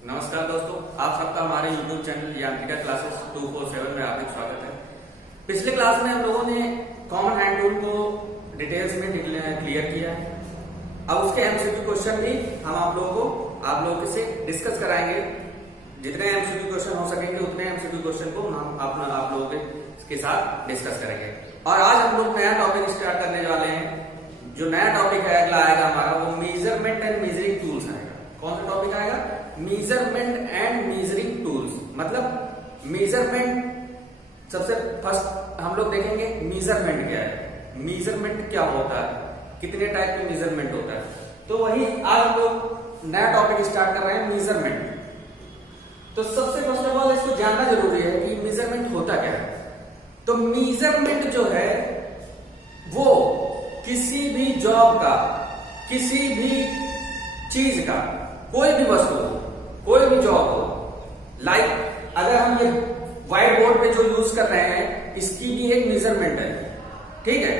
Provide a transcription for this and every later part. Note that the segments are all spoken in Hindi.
नमस्कार दोस्तों, आप सबका हमारे YouTube चैनल यांत्रिका क्लासेस 247 में हार्दिक स्वागत है। पिछले क्लास में हम लोगों ने कॉमन हैंड टूल को डिटेल्स में क्लियर किया है। अब उसके एमसीक्यू क्वेश्चन भी हम आप लोगों से डिस्कस कराएंगे। जितने एमसीक्यू क्वेश्चन हो सकेंगे उतने एमसीक्यू क्वेश्चन को हम आप लोगों के साथ डिस्कस करेंगे। और आज हम लोग नया टॉपिक स्टार्ट करने वाले हैं। जो नया टॉपिक है अगला आएगा हमारा, वो मेजरमेंट एंड मेजरिंग टूल्स आएगा। कौन सा टॉपिक आएगा? Measurement and measuring tools. मतलब मेजरमेंट सबसे फर्स्ट हम लोग देखेंगे। मेजरमेंट क्या है, मेजरमेंट क्या होता है, कितने टाइप के मेजरमेंट होता है। तो वही आज हम लोग नया टॉपिक स्टार्ट कर रहे हैं, मेजरमेंट। तो सबसे फर्स्ट ऑफ ऑल इसको जानना जरूरी है कि मेजरमेंट होता क्या है। तो मेजरमेंट जो है वो किसी भी जॉब का, किसी भी चीज का, कोई भी वस्तु हो, कोई भी जॉब हो, लाइक अगर हम ये व्हाइट बोर्ड पे जो यूज कर रहे हैं इसकी भी एक मेजरमेंट है, ठीक है।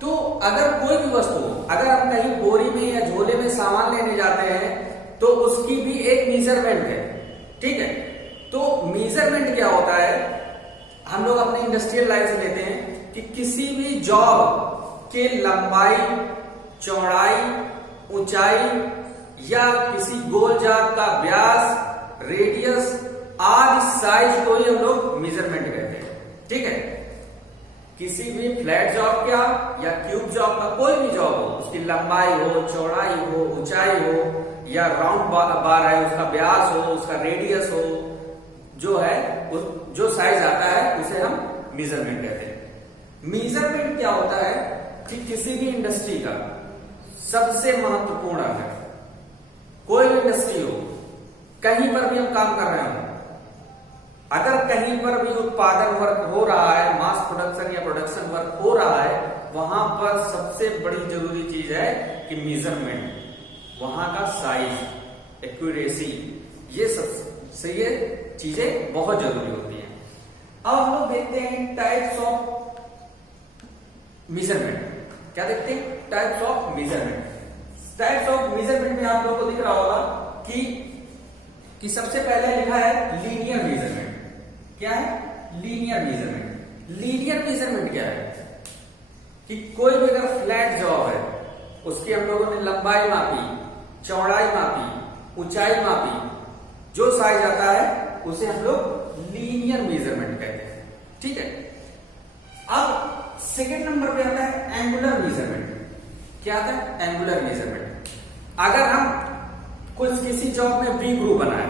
तो अगर कोई भी वस्तु हो, अगर हम कहीं बोरी में या झोले में सामान लेने जाते हैं तो उसकी भी एक मेजरमेंट है, ठीक है। तो मेजरमेंट क्या होता है, हम लोग अपने इंडस्ट्रियल लाइफ से लेते हैं कि किसी भी जॉब के लंबाई, चौड़ाई, ऊंचाई या किसी गोल जाग का व्यास, रेडियस आदि साइज को ही हम लोग मेजरमेंट कहते हैं, ठीक है। किसी भी फ्लैट जॉब का या क्यूब जॉब का, कोई भी जॉब हो, उसकी लंबाई हो, चौड़ाई हो, ऊंचाई हो, या राउंड बार है उसका व्यास हो, उसका रेडियस हो, जो है जो साइज आता है उसे हम मेजरमेंट कहते हैं। मेजरमेंट क्या होता है कि किसी भी इंडस्ट्री का सबसे महत्वपूर्ण है। कोई भी इंडस्ट्री हो, कहीं पर भी हम काम कर रहे हो, अगर कहीं पर भी उत्पादन वर्क हो रहा है, मास प्रोडक्शन या प्रोडक्शन वर्क हो रहा है, वहां पर सबसे बड़ी जरूरी चीज है कि मेजरमेंट, वहां का साइज, एक्यूरेसी, ये सबसे ये चीजें बहुत जरूरी होती हैं। अब हम लोग देखते हैं टाइप्स ऑफ मेजरमेंट। क्या देखते हैं? Types of measurement. Types of measurement में आप लोगों को दिख रहा होगा कि सबसे पहले लिखा है लीनियर मेजरमेंट। क्या है? Linear measurement. लीनियर मेजरमेंट क्या है कि कोई भी अगर फ्लैट जॉब है, उसकी हम लोगों ने लंबाई मापी, चौड़ाई मापी, ऊंचाई मापी, जो साइज आता है उसे हम लोग लीनियर मेजरमेंट कहते हैं, ठीक है। अब सेकेंड नंबर पे आता है एंगुलर मेजरमेंट। क्या आता है? Angular measurement. अगर हम किसी जॉब में वी ग्रुव बनाए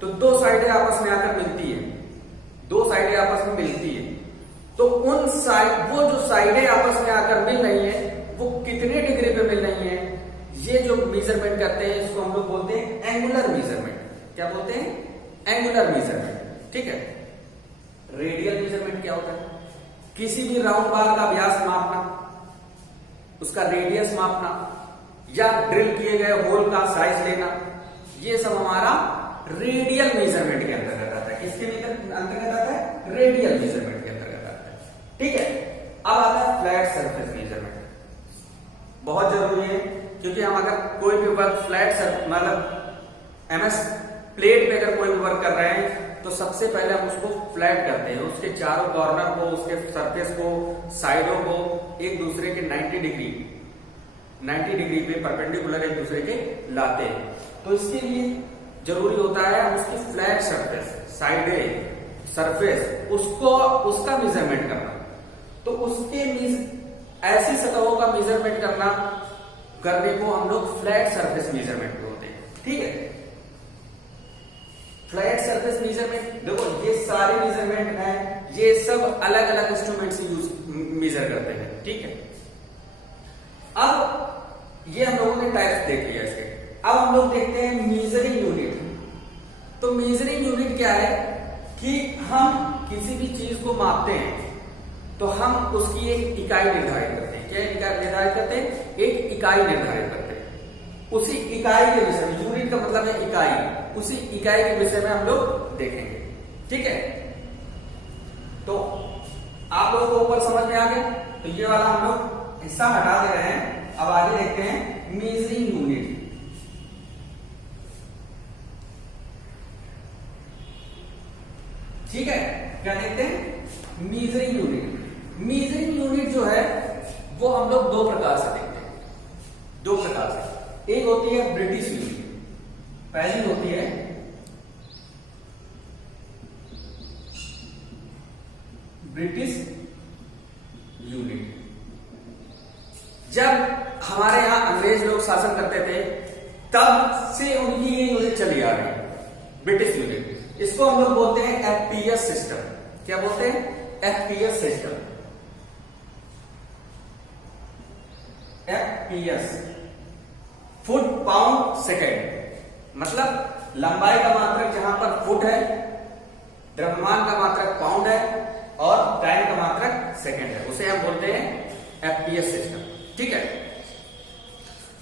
तो दो साइडें आपस में आकर मिलती है, दो साइडें आपस में मिलती है, तो वो जो साइडें आपस में आकर मिल रही है वो कितने डिग्री पे मिल रही है, ये जो मेजरमेंट करते हैं इसको हम लोग बोलते हैं एंगुलर मेजरमेंट। क्या बोलते हैं? एंगुलर मेजरमेंट, ठीक है। रेडियल मेजरमेंट क्या होता है? किसी भी राउंड बार का व्यास मापना, उसका रेडियस मापना, या ड्रिल किए गए होल का साइज लेना, ये सब हमारा रेडियल मेजरमेंट के अंतर्गत आता है। किसके अंतर्गत आता है? रेडियल मेजरमेंट के अंतर्गत आता है, ठीक है। अब आता है फ्लैट सरफेस मेजरमेंट। बहुत जरूरी है क्योंकि हम अगर कोई भी वर्क मतलब एमएस प्लेट पे अगर कोई भी वर्क कर रहे हैं तो सबसे पहले हम उसको फ्लैट करते हैं, उसके चारों कॉर्नर को, उसके सरफेस को, साइडों को एक दूसरे के 90 डिग्री पे परपेंडिकुलर एक दूसरे के लाते हैं। तो इसके लिए जरूरी होता है हम उसकी फ्लैट सरफेस, साइडें, सरफेस, उसका मेजरमेंट करना। तो उसके ऐसी सतहों का मेजरमेंट करने को हम लोग फ्लैट सरफेस मेजरमेंट बोलते हैं, ठीक है। फ्लैट सरफेस मेजरमेंट, देखो ये सारे मेजरमेंट हैं, ये सब अलग अलग इंस्ट्रूमेंट से मेजर करते हैं, ठीक है। अब ये हम लोगों ने टाइप्स देख लिया इसके। अब हम लोग देखते हैं मेजरिंग यूनिट। तो मेजरिंग यूनिट क्या है कि हम किसी भी चीज को मापते हैं तो हम उसकी एक इकाई निर्धारित करते हैं। क्या इकाई निर्धारित करते हैं? एक इकाई निर्धारित करते हैं। उसी इकाई के विषय में, यूनिट का मतलब है इकाई, उसी इकाई के विषय में हम लोग देखेंगे, ठीक है। तो आप लोगों को ऊपर समझ में आ गया। तो ये वाला हम लोग हिस्सा हटा दे रहे हैं। अब आगे देखते हैं मेजरिंग यूनिट। जो है वो हम लोग दो प्रकार से देखते हैं, दो प्रकार से। एक होती है ब्रिटिश यूनिट, पहली होती है ब्रिटिश यूनिट। जब हमारे यहां अंग्रेज लोग शासन करते थे तब से उनकी ये यूनिट चली आ रही है, ब्रिटिश यूनिट। इसको हम लोग बोलते हैं एफपीएस सिस्टम। क्या बोलते हैं? FPS system. FPS, foot pound second, मतलब लंबाई का मात्रक जहां पर फुट है, द्रव्यमान का मात्रक पाउंड है और टाइम का मात्रक सेकेंड है, उसे हम बोलते हैं एफपीएस सिस्टम। ठीक है।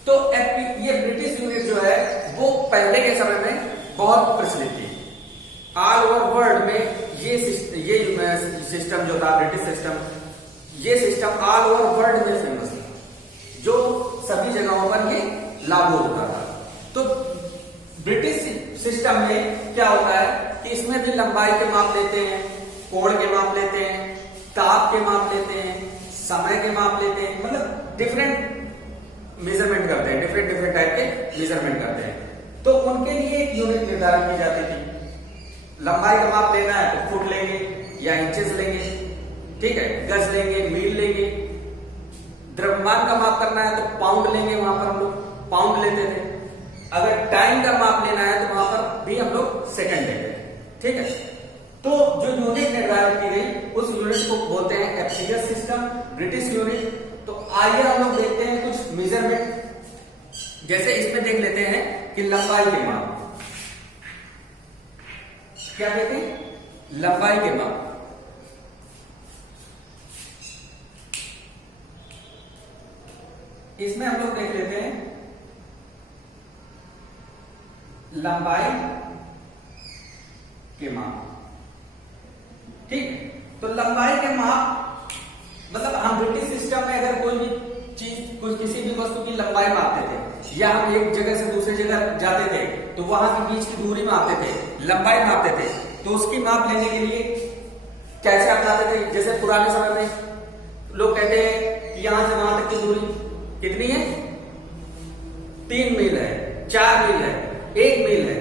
तो ये ब्रिटिश यूनिट जो है वो पहले के समय में बहुत प्रचलित थी। ऑल ओवर वर्ल्ड में ये सिस्टम जो था ब्रिटिश सिस्टम, ये सिस्टम ऑल ओवर वर्ल्ड में फेमस था, जो सभी जगहों पर ये लागू होता था। तो ब्रिटिश सिस्टम में क्या होता है कि इसमें भी लंबाई के माप लेते हैं, कोण के माप लेते हैं, ताप के माप लेते हैं, समय के माप लेते हैं, मतलब डिफरेंट मेजरमेंट करते हैं, डिफरेंट टाइप के मेजरमेंट करते हैं। तो उनके लिए एक यूनिट निर्धारित की जाती थी। लंबाई का माप लेना है तो फुट लेंगे या इंचेस लेंगे, ठीक है, गज लेंगे, मील लेंगे। द्रव्यमान का माप करना है तो पाउंड लेंगे, वहां पर हम लोग पाउंड लेते थे। अगर टाइम का माप लेना है तो वहां पर भी हम लोग सेकंड लेते थे। ठीक है। तो जो यूनिट निर्धारित की गई उस यूनिट को बोलते हैं एफपीएस सिस्टम, ब्रिटिश यूनिट। तो आइए हम लोग देखते हैं कुछ मेजरमेंट, जैसे इसमें देख लेते हैं कि लंबाई के माप। क्या कहते हैं? लंबाई के माप। इसमें हम लोग देख लेते हैं लंबाई के माप। ठीक है। तो लंबाई के माप मतलब हम ब्रिटिश सिस्टम में अगर कोई भी चीज, कुछ किसी भी वस्तु की लंबाई मापते थे, या हम एक जगह से दूसरी जगह जाते थे तो वहां के बीच की दूरी मापते थे, लंबाई मापते थे, तो उसकी माप लेने के लिए कैसे अपनाते थे? जैसे पुराने समय में लोग कहते हैं कि यहां से वहां तक की दूरी कितनी है? 3 मील है, 4 मील है, 1 मील है।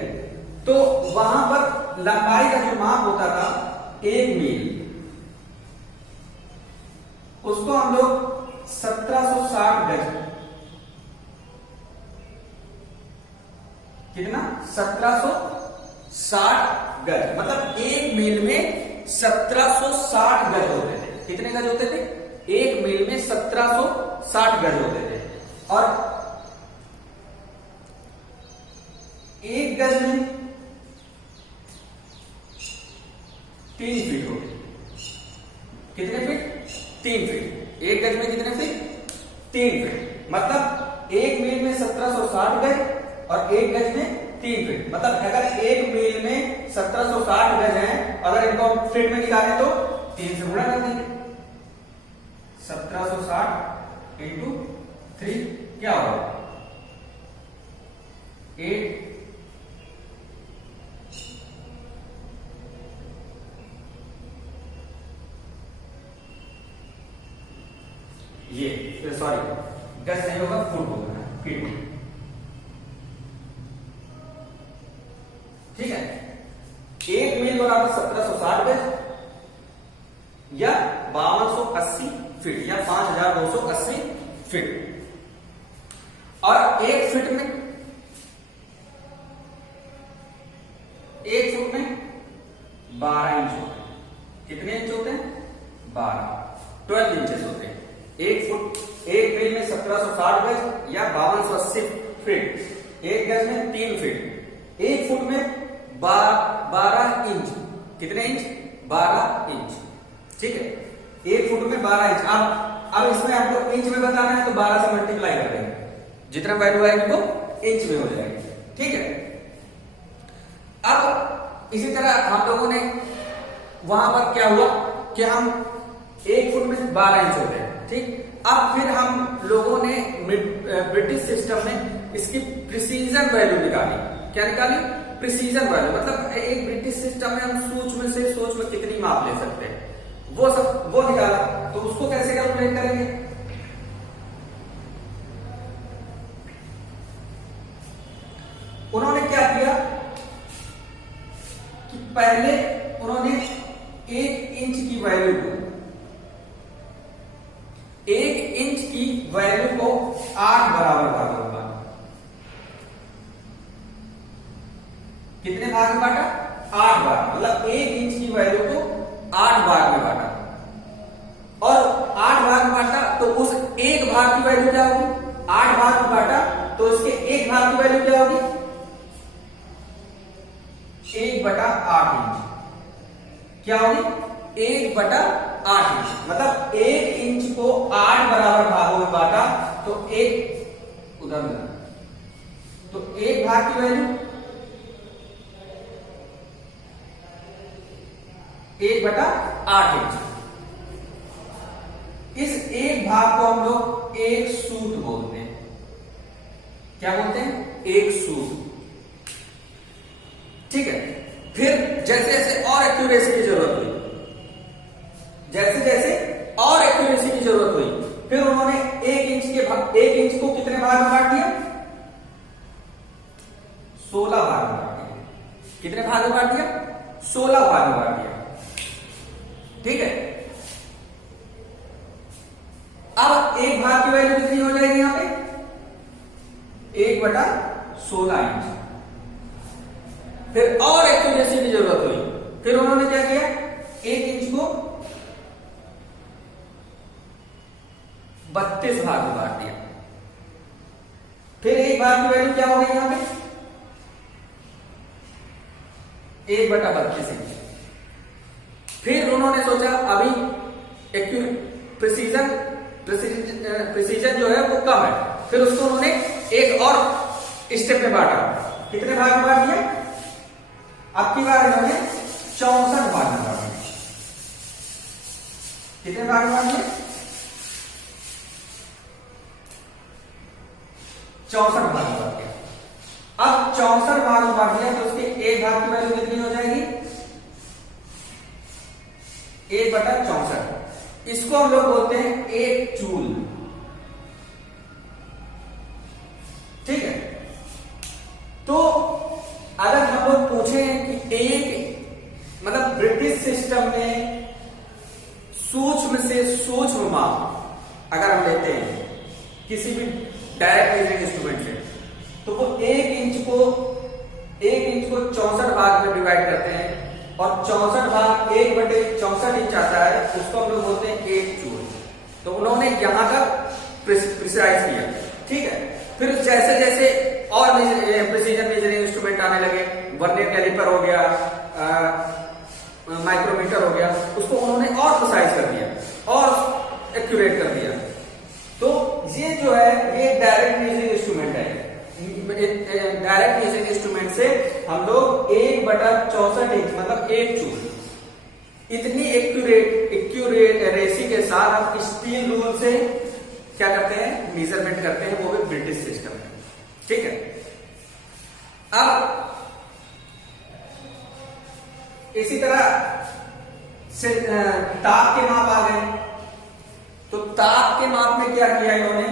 तो वहां पर लंबाई का जो माप होता था 1 मील, उसको हम लोग 1760 गज, कितना? 1760 गज, मतलब 1 मील में 1760 गज होते थे। कितने गज होते थे? 1 मील में 1760 गज होते थे। और 1 गज में 3 फीट होते। कितने फीट? 3 फीट। 1 गज में कितने फीट? 3 फीट। मतलब 1 मील में 1760 गज और 1 गज में 3 फीट। मतलब अगर 1 मील में 1760 गज है, अगर इनको हम फीट में निकालें तो 3 से गुणा कर देंगे। 1760 इंटू 3 क्या होगा? 8। ये सॉरी, गज नहीं होगा, फुट होगा, फीट। ठीक है। 1 मील बराबर 1760 गज या 5280 फीट या 5280 फीट। और 1 फीट में 12 इंच होते हैं। कितने इंच होते हैं? 12 इंचेस होते हैं। 1 फुट, 1 मील में 1760 गज या 5280 फीट। 1 गज में 3 फीट। 1 फुट में 12 इंच। कितने इंच? 12 इंच। ठीक है। 1 फुट में 12 इंच। अब इसमें आपको इंच में बताना है तो 12 से मल्टीप्लाई कर देंगे, जितना वैल्यू आएगी वो इंच में हो जाएगी। ठीक है। अब इसी तरह हम लोगों ने वहां पर क्या हुआ कि हम 1 फुट में 12 इंच होते हैं। ठीक। अब फिर हम लोगों ने ब्रिटिश सिस्टम में इसकी प्रिसीजन वैल्यू निकाली। क्या निकाली? Precision value. मतलब एक ब्रिटिश सिस्टम में हम सूक्ष्म से सूक्ष्म कितनी माप ले सकते हैं, वो निकाला, तो उसको कैसे कैलकुलेट करेंगे? उन्होंने क्या किया कि पहले उन्होंने 1 इंच की वैल्यू को 8 बराबर भागों में बांटा। कितने भाग में बांटा? 8 भाग, मतलब 1 इंच की वैल्यू को 8 भाग में बांटा। और 8 भाग में बांटा तो उस एक भाग की वैल्यू क्या होगी? 8 भाग में बांटा तो इसके एक भाग की वैल्यू क्या होगी? 1/8 इंच। क्या होगी? 1/8 इंच। मतलब 1 इंच को 8 बराबर भागों में बांटा तो एक उधर मिला, तो एक भाग की वैल्यू 1/8 इंच। इस एक भाग को हम लोग 1 सूत बोलते हैं। क्या बोलते हैं? 1 सूत। ठीक है। फिर जैसे जैसे और एक्यूरेसी की जरूरत हुई, फिर उन्होंने 1 इंच को कितने भाग में बांट दिया? 16 भाग में बांट दिया। कितने भाग में बांट दिया? 16 भाग में बांट दिया। ठीक है। अब एक भाग की वैल्यू कितनी हो जाएगी यहां पे? 1/16 इंच। फिर और एक्यूरेसी की जरूरत हुई, फिर उन्होंने क्या किया? 1 इंच को 32 भाग में बांट दिया। फिर एक भाग की वैल्यू क्या हो गई यहां पे? 1/32 इंच। फिर उन्होंने सोचा अभी प्रिसीजन जो है वो कम है, फिर उसको उन्होंने एक और स्टेप में बांटा। कितने भाग में बांट दिया? अब की बार इन्होंने 64 भाग में बांट दिया। कितने भाग में बांट दिया? 64 भाग में बांट दिया। अब 64 भाग में बांट दिया तो उसके एक भाग की वैल्यू कितनी हो जाएगी? 1/64। इसको हम लोग बोलते हैं 1 जूल। ठीक है। तो अगर हम लोग पूछें कि एक मतलब ब्रिटिश सिस्टम में सूक्ष्म से सूक्ष्म माप अगर हम लेते हैं किसी भी डायरेक्ट मेजरिंग इंस्ट्रूमेंट से, तो वो 1 इंच को 64 भाग में डिवाइड करते हैं, और 64 भाग 1/64 इंच आता है, उसको हम लोग बोलते हैं 1 जूल। तो उन्होंने यहां तक प्रिसाइज किया। ठीक है। फिर जैसे जैसे और प्रिसीजन मेजरिंग इंस्ट्रूमेंट आने लगे, वर्नियर कैलिपर हो गया, माइक्रोमीटर हो गया, उसको उन्होंने और प्रिसाइज कर दिया और एक्यूरेट कर दिया। तो ये जो है ये डायरेक्ट मेजरिंग इंस्ट्रूमेंट है। डायरेक्ट मेजरिंग इंस्ट्रूमेंट से हम लोग 1/64 इंच मतलब 1 जूल इतनी एक्यूरेसी के साथ हम स्टील रूल से क्या करते हैं? मेजरमेंट करते हैं, वो भी ब्रिटिश सिस्टम में। ठीक है। अब इसी तरह से ताप के माप आ गए। तो ताप के माप में क्या किया इन्होंने?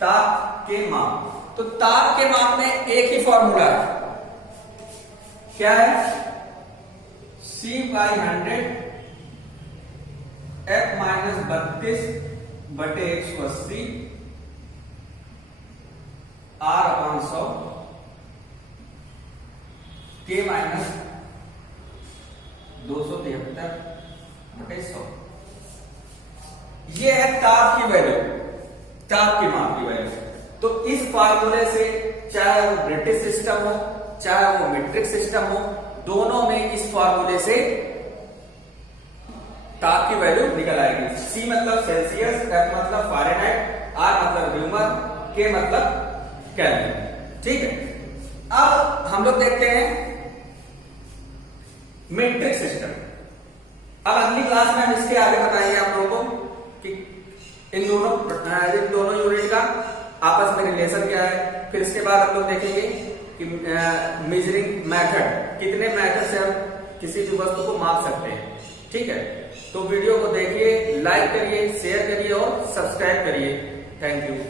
ताप के माप, तो ताप के माप में एक ही फॉर्मूला है। क्या है? C/100 F-32/180 R/100 K-273/100। ये है ताप की वैल्यू, ताप के माप की वैल्यू। तो इस फार्मूले से चाहे वो ब्रिटिश सिस्टम हो चाहे वो मीट्रिक सिस्टम हो, दोनों में इस फार्मूले से ताप की वैल्यू निकल आएगी। C मतलब सेल्सियस, F मतलब फ़ारेनहाइट, R मतलब ह्यूमर, K मतलब केल्विन। ठीक है। अब हम लोग देखते हैं मीट्रिक सिस्टम। अब अगली क्लास में हम इसके आगे बताएंगे आप लोगों को कि इन दोनों यूनिट का आपस में रिलेशन क्या है। फिर इसके बाद हम लोग देखेंगे कि कि मेजरिंग मेथड, कितने मेथड से हम किसी भी वस्तु को माप सकते हैं। ठीक है, तो वीडियो को देखिए, लाइक करिए, शेयर करिए और सब्सक्राइब करिए। Thank you.